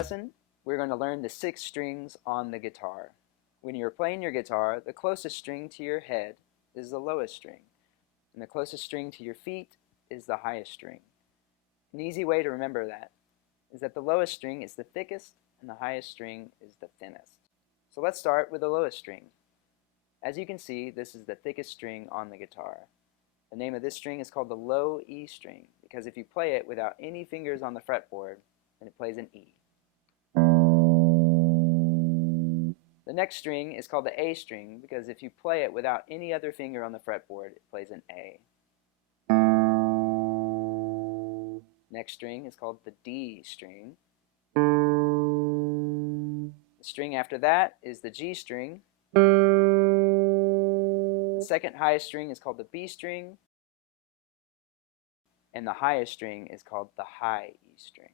lesson, we're going to learn the 6 strings on the guitar. When you're playing your guitar, the closest string to your head is the lowest string, and the closest string to your feet is the highest string. An easy way to remember that is that the lowest string is the thickest and the highest string is the thinnest. So let's start with the lowest string. As you can see, this is the thickest string on the guitar. The name of this string is called the low E string because if you play it without any fingers on the fretboard, then it plays an E. The next string is called the A string because if you play it without any other finger on the fretboard, it plays an A. Next string is called the D string. The string after that is the G string. The second highest string is called the B string. And the highest string is called the high E string.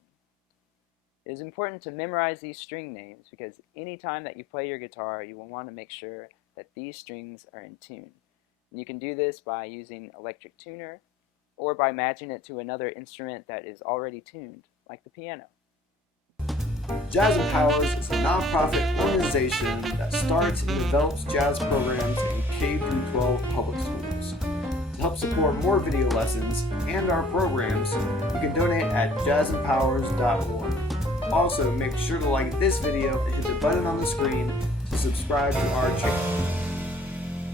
It is important to memorize these string names because anytime that you play your guitar, you will want to make sure that these strings are in tune. And you can do this by using electric tuner or by matching it to another instrument that is already tuned, like the piano. Jazz Empowers is a nonprofit organization that starts and develops jazz programs in K-12 public schools. To help support more video lessons and our programs, you can donate at jazzempowers.org. Also, make sure to like this video and hit the button on the screen to subscribe to our channel.